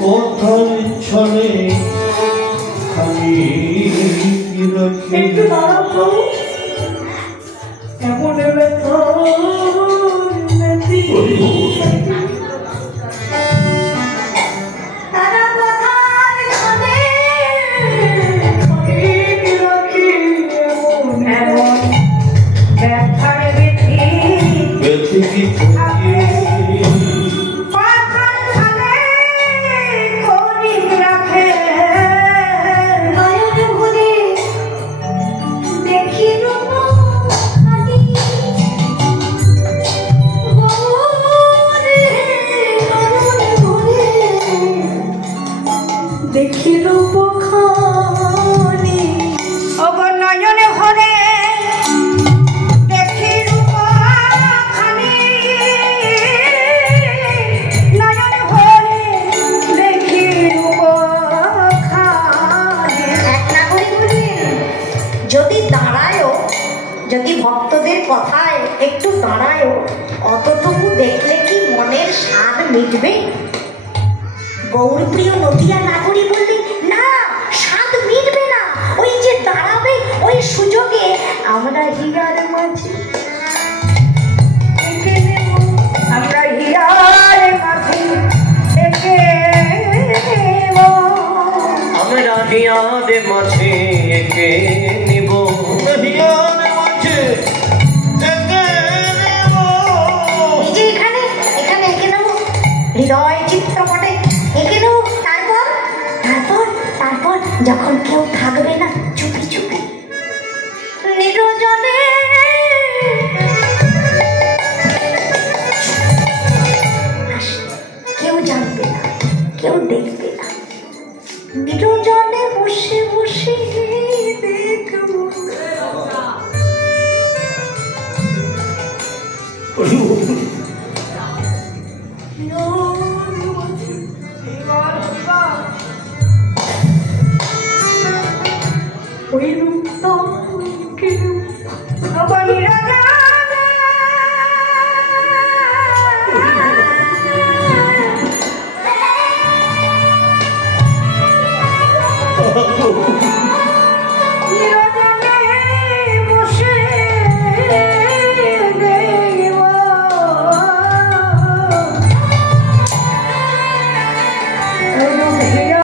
কথার ছলে খালি একটু দাঁড়াবো এমন যদি ভক্তদের কথায় একটু দাঁড়ায় অতটুকু দেখলে কি মনের স্বাদ মিটবে? গৌরপ্রিয় নদিয়া নাগরী বললে না, স্বাদ মিটবে না। ওই যে দাঁড়াবে ওই সুযোগে আমরা হিয়ার মাঝে আমরা হিয়ার মাঝে আমরা হিয়ার মাঝে একে নিব হৃদয় চিত্রপটে এঁকে নেব। তারপর তারপর তারপর যখন কেউ থাকবে না চুপি চুপি নিরজনে কেউ জানবে না, কেউ দেখবে না, নিরজনে বসে বসে দেখবো। ওই রূপটা আবার রাজা